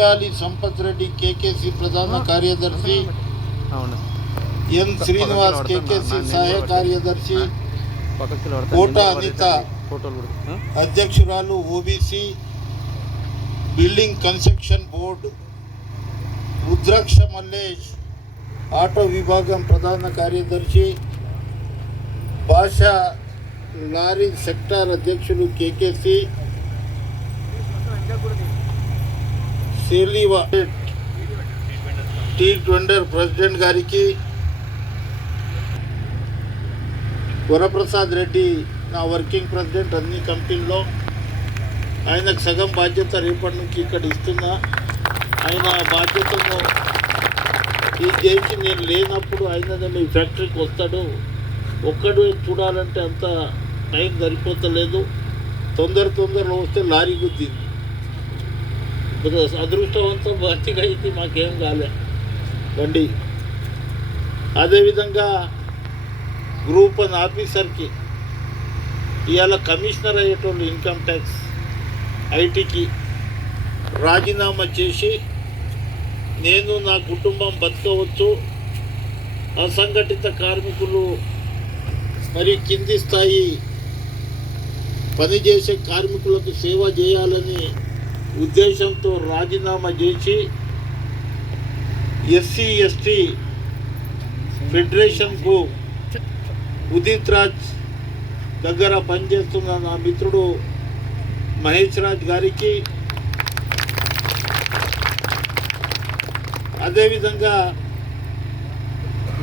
సురగాలి సంపత్ రెడ్డి కేకేసి ప్రధాన కార్యదర్శి, ఎన్ శ్రీనివాస్ కేకేసి సహాయ కార్యదర్శి, కోట అనిత అధ్యక్షురాలు ఓబీసీ బిల్డింగ్ కన్స్ట్రక్షన్ బోర్డు, రుద్రాక్ష మల్లేష్ ఆటో విభాగం ప్రధాన కార్యదర్శి, భాషా లారీ సెక్టార్ అధ్యక్షులు కేకేసి, సేలీవా టీ వెండర్ ప్రెసిడెంట్ గారికి, వరప్రసాద్ రెడ్డి నా వర్కింగ్ ప్రెసిడెంట్ అన్ని కంపెనీలో, ఆయనకు సగం బాధ్యత రేపటి నుంచి ఇక్కడ ఇస్తున్నా. ఆయన బాధ్యతను ఇది చేసి నేను లేనప్పుడు ఆయన మీ ఫ్యాక్టరీకి వస్తాడు. ఒక్కడు చూడాలంటే అంత టైం సరిపోతలేదు. తొందరలో వస్తే లారీ గుద్దింది. అదృష్టవంతం మంచిగా అయితే మాకేం కాలే బండి. అదేవిధంగా గ్రూప్ 1 ఆఫీసర్కి ఇవాళ కమిషనర్ అయ్యేటోళ్ళు ఇన్కమ్ ట్యాక్స్ ఐటీకి రాజీనామా చేసి నేను నా కుటుంబం బతకవచ్చు, అసంఘటిత కార్మికులు మరి కింది స్థాయి పనిచేసే కార్మికులకు సేవ చేయాలని ఉద్దేశంతో రాజీనామా చేసి ఎస్సీ ఎస్టీ ఫెడరేషన్కు ఉదిత్ రాజ్ దగ్గర పనిచేస్తున్న నా మిత్రుడు మహేష్ రాజ్ గారికి, అదేవిధంగా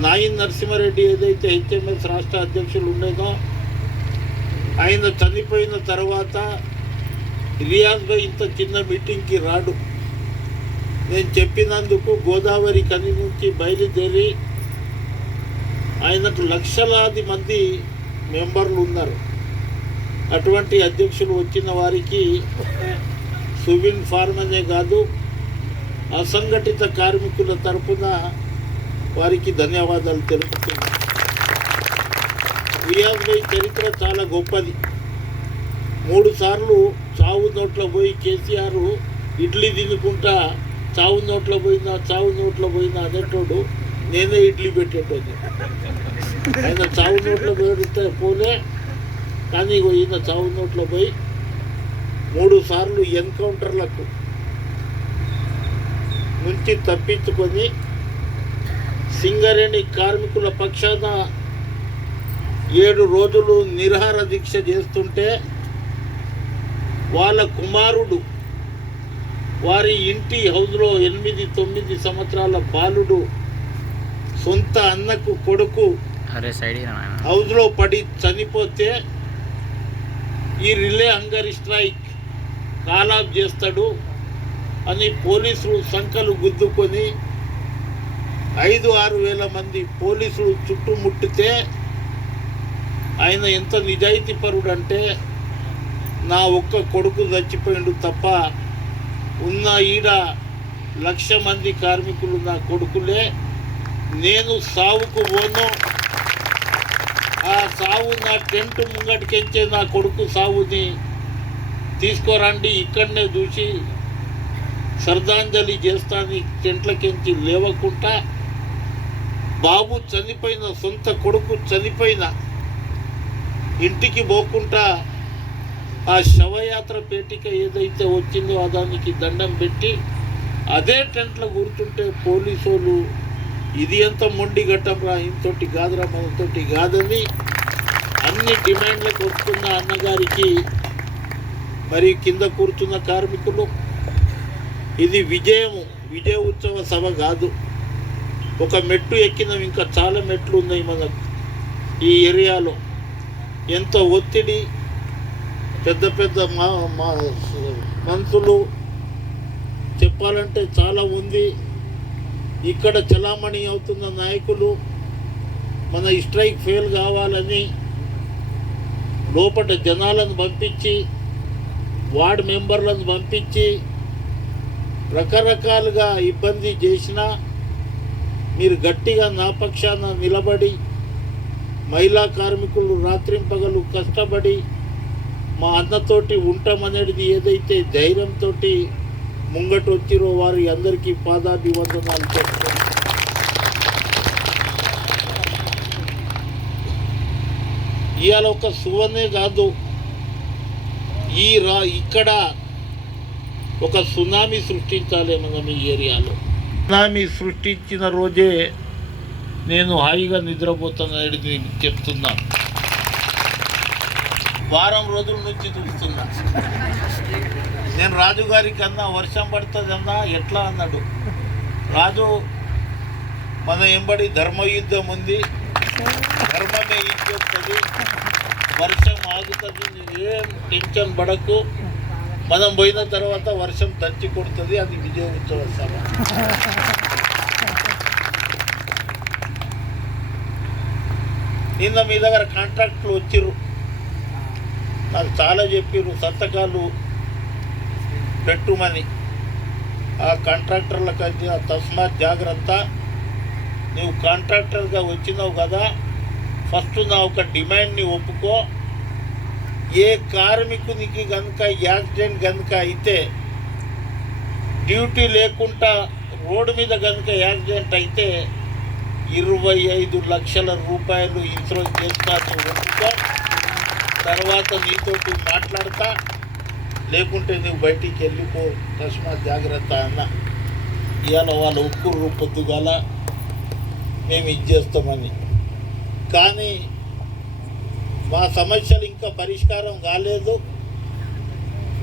నాయిన్ నరసింహారెడ్డి ఏదైతే హెచ్ఎంఎస్ రాష్ట్ర అధ్యక్షులు ఉండేదో ఆయన చనిపోయిన తర్వాత రియాజ్ భాయ్ ఇంత చిన్న మీటింగ్కి రాడు. నేను చెప్పినందుకు గోదావరి కని నుంచి బయలుదేరి ఆయనకు లక్షలాది మంది మెంబర్లు ఉన్నారు. అటువంటి అధ్యక్షులు వచ్చిన వారికి సుబిన్ ఫార్మ్ అనే కాదు, అసంఘటిత కార్మికుల తరఫున వారికి ధన్యవాదాలు తెలుపుతున్నాను. రియాజ్ భాయ్ చరిత్ర చాలా గొప్పది. 3 సార్లు చావు నోట్లో పోయి కేసీఆర్ ఇడ్లీ తినుకుంటా చావు నోట్లో పోయినా అనేటోడు. నేనే ఇడ్లీ పెట్టేటోది. ఆయన చావు నోట్లో పోలే, కానీ ఈయన చావు నోట్లో పోయి 3 సార్లు ఎన్కౌంటర్లకు నుంచి తప్పించుకొని సింగరేణి కార్మికుల పక్షాన 7 రోజులు నిరాహార దీక్ష చేస్తుంటే వాళ్ళ కుమారుడు వారి ఇంటి హౌస్లో 8-9 సంవత్సరాల బాలుడు సొంత అన్నకు కొడుకు హౌస్లో పడి చనిపోతే ఈ relay hunger strike call of చేస్తాడు అని పోలీసులు సంకలు గుద్దుకొని 5-6 వేల మంది పోలీసులు చుట్టుముట్టితే ఆయన ఎంత నిజాయితీపరుడు అంటే, నా ఒక్క కొడుకు చచ్చిపోయిండు తప్ప ఉన్న ఈడ 1,00,000 మంది కార్మికులు నా కొడుకులే, నేను సావుకు పోను, ఆ సావు నా టెంట్ ముంగటికెంచే నా కొడుకు సావుని తీసుకోరండి, ఇక్కడనే చూసి శ్రద్ధాంజలి చేస్తాను టెంట్లకెంచి లేవకుండా, బాబు చనిపోయిన సొంత కొడుకు చనిపోయిన ఇంటికి పోకుండా ఆ శవయాత్ర పేటిక ఏదైతే వచ్చిందో దానికి దండం పెట్టి అదే టెంట్లో కూర్చుంటే పోలీసు వాళ్ళు ఇది ఎంత మొండి ఘట్టంరా, ఇంతోటి కాదురా, మనతోటి కాదని అన్ని డిమాండ్లకు వస్తున్న అన్నగారికి మరి కింద కూర్చున్న కార్మికులు ఇది విజయ ఉత్సవ సభ కాదు. ఒక మెట్టు ఎక్కినాం, ఇంకా చాలా మెట్లు ఉన్నాయి మనకు. ఈ ఏరియాలో ఎంతో ఒత్తిడి, పెద్ద మనుషులు చెప్పాలంటే చాలా ఉంది. ఇక్కడ చలామణి అవుతున్న నాయకులు మన స్ట్రైక్ ఫెయిల్ కావాలని లోపల జనాలను పంపించి, వార్డు మెంబర్లను పంపించి రకరకాలుగా ఇబ్బంది చేసినా మీరు గట్టిగా నా పక్షాన నిలబడి మహిళా కార్మికులు రాత్రింపగలు కష్టపడి మా అన్నతోటి ఉంటామనేది ఏదైతే ధైర్యంతో ముంగట వచ్చిరో వారి అందరికీ పాదాభివందనాలు చెప్తాను. ఇవాళ ఒక సువనే కాదు, ఇక్కడ ఒక సునామీ సృష్టించాలి మనం ఈ ఏరియాలో. సునామీ సృష్టించిన రోజే నేను హాయిగా నిద్రపోతానని చెప్తున్నాను. వారం రోజుల నుంచి చూస్తున్నా. నేను రాజు గారికి అన్నా వర్షం పడుతుందన్నా ఎట్లా అన్నాడు. రాజు మన ఎంబడి ధర్మయుద్ధం ఉంది, ధర్మమే ఇచ్చేస్తుంది, వర్షం ఆగుతుంది, ఏం టెన్షన్ పడకు, మనం పోయిన తర్వాత వర్షం దంచి కొడుతుంది, అది విజయ ఉత్సవ సభ. నిన్న మీ దగ్గర కాంట్రాక్టులు వచ్చిర్రు, నాకు చాలా చెప్పిర్రు సంతకాలు పెట్టుమని. ఆ కాంట్రాక్టర్లకు అది తస్మాత్ జాగ్రత్త, నువ్వు కాంట్రాక్టర్గా వచ్చినావు కదా, ఫస్ట్ నా ఒక డిమాండ్ని ఒప్పుకో. ఏ కార్మికునికి కనుక యాక్సిడెంట్ కనుక అయితే, డ్యూటీ లేకుండా రోడ్డు మీద కనుక యాక్సిడెంట్ అయితే 25 లక్షల రూపాయలు ఇన్సూరెన్స్ చేస్తాను ఒప్పుకో. తర్వాత నీతోటి మాట్లాడతా, లేకుంటే నువ్వు బయటికి వెళ్ళిపో, తస్మాత్ జాగ్రత్త అన్న. ఇవాళ వాళ్ళు ఒప్పుకుర్రు పొద్దుగాల మేము ఇది చేస్తామని. కానీ మా సమస్యలు ఇంకా పరిష్కారం కాలేదు.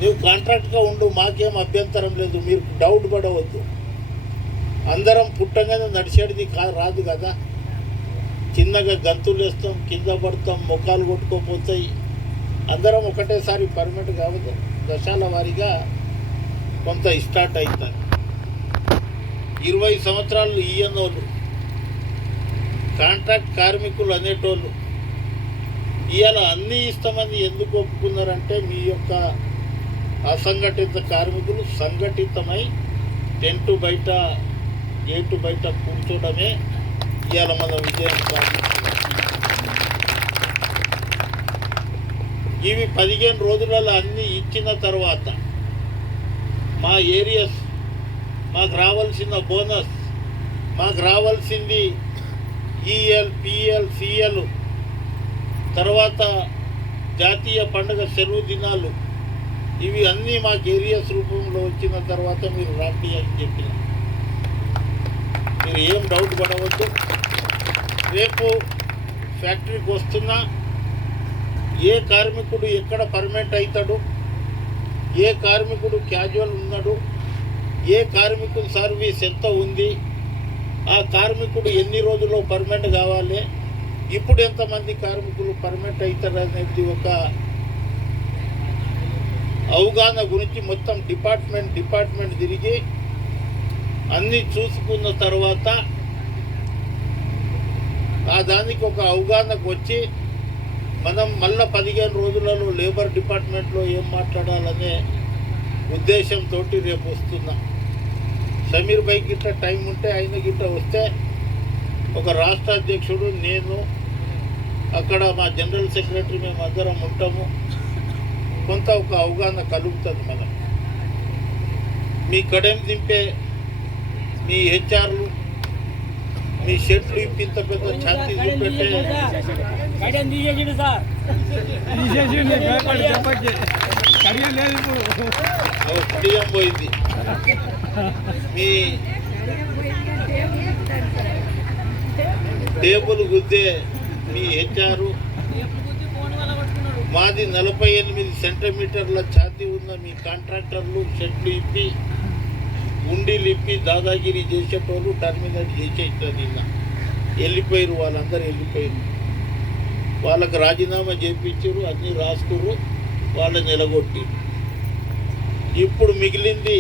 నువ్వు కాంట్రాక్ట్గా ఉండు, మాకేం అభ్యంతరం లేదు, మీరు డౌట్ పడవద్దు. అందరం పుట్టంగానే నడిచేది రాదు కదా, చిన్నగా గంతులు వేస్తాం, కింద పడతాం, ముఖాలు కొట్టుకోపోతాయి. అందరం ఒకటేసారి పర్మనెంట్ కావద్దు, దశాల వారీగా కొంత స్టార్ట్ అవుతాయి. 20 సంవత్సరాలు ఇయ్యనోళ్ళు కాంట్రాక్ట్ కార్మికులు అనేటోళ్ళు ఇవాళ అన్నీ ఇస్తామని ఎందుకు ఒప్పుకున్నారంటే, మీ యొక్క అసంఘటిత కార్మికులు సంఘటితమై టెంటు బయట గేటు బయట కూర్చోవడమే ఇవాళ మన విజయం సాధించాలి. ఇవి 15 రోజులలో అన్నీ ఇచ్చిన తర్వాత మా ఏరియాస్, మాకు రావాల్సిన బోనస్, మాకు రావాల్సింది ఈఎల్, పిఎల్, సిఎల్, తర్వాత జాతీయ పండుగ సెలవు దినాలు, ఇవి అన్నీ మాకు ఏరియాస్ రూపంలో వచ్చిన తర్వాత మీరు రాండి అని చెప్పిన. మీరు ఏం డౌట్ పడవద్దు. రేపు ఫ్యాక్టరీకి వస్తున్నా ఏ కార్మికుడు ఎక్కడ పర్మనెంట్ అవుతాడు, ఏ కార్మికుడు క్యాజువల్ ఉన్నాడు, ఏ కార్మికుడు సర్వీస్ ఎంత ఉంది, ఆ కార్మికుడు ఎన్ని రోజుల్లో పర్మనెంట్ కావాలి, ఇప్పుడు ఎంతమంది కార్మికులు పర్మనెంట్ అవుతారు అనేది ఒక అవగాహన గురించి మొత్తం డిపార్ట్మెంట్ తిరిగి అన్నీ చూసుకున్న తర్వాత ఆ దానికి ఒక అవగాహనకు వచ్చి మనం మళ్ళీ 15 రోజులలో లేబర్ డిపార్ట్మెంట్లో ఏం మాట్లాడాలనే ఉద్దేశంతో రేపు వస్తున్నాం. సమీర్ భాయ్ గిట్ట టైం ఉంటే ఆయన గిట్ట వస్తే ఒక రాష్ట్ర అధ్యక్షుడు, నేను, అక్కడ మా జనరల్ సెక్రటరీ, మేము అందరం ఉంటాము. కొంత ఒక అవగాహన కలుగుతుంది. మనం మీ కడెం దింపే మీ హెచ్ఆర్లు, మీ షెట్లు ఇంత పెద్ద ఛాతీ చూపెట్టే కడియం పోయింది. మీ టేబుల్ గుద్దే మీ హెచ్ఆర్, మాది 48 సెంటీమీటర్ల ఛాతీ ఉన్న మీ కాంట్రాక్టర్లు షెట్లు ఇప్పి, గుండీలు ఇప్పి దాదాగిరి చేసేటోళ్ళు టర్మినేట్ చేసేట. నిన్న వెళ్ళిపోయారు, వాళ్ళందరూ వెళ్ళిపోయారు. వాళ్ళకు రాజీనామా చేయించారు, అన్నీ రాసుకురు, వాళ్ళని నిలగొట్టి. ఇప్పుడు మిగిలింది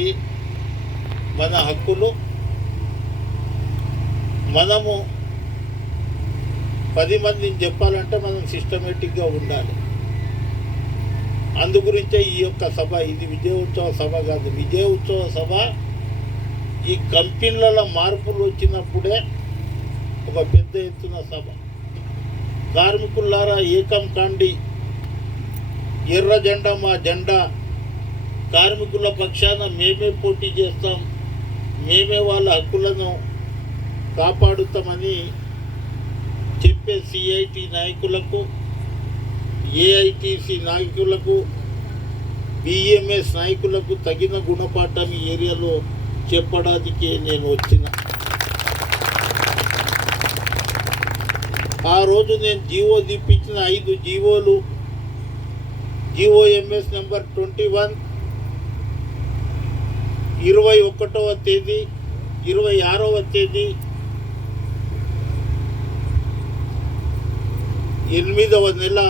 మన హక్కులు. మనము 10 మందిని చెప్పాలంటే మనం సిస్టమేటిక్గా ఉండాలి. అందుగురించే ఈ యొక్క సభ, ఇది విజయ ఉత్సవ సభ కాదు. విజయ ఉత్సవ సభ ఈ కంపెనీల మార్పులు వచ్చినప్పుడే ఒక పెద్ద ఎత్తున సభ. కార్మికులారా ఏకం కాండి, ఎర్ర జెండా మా జెండా, కార్మికుల పక్షాన మేమే పోటీ చేస్తాం, మేమే వాళ్ళ హక్కులను కాపాడుతామని చెప్పే సిఐటి నాయకులకు, ఏఐటిసి నాయకులకు, బిఎంఎస్ నాయకులకు తగిన గుణపాఠం ఈ ఏరియాలో చెప్పడానికే నేను వచ్చిన. ఆ రోజు నేను జీవో తీపించిన 5 జీవోలు, జీవోఎంఎస్ నెంబర్ 21, 21వ తేదీ, 26వ తేదీ, 8వ నెల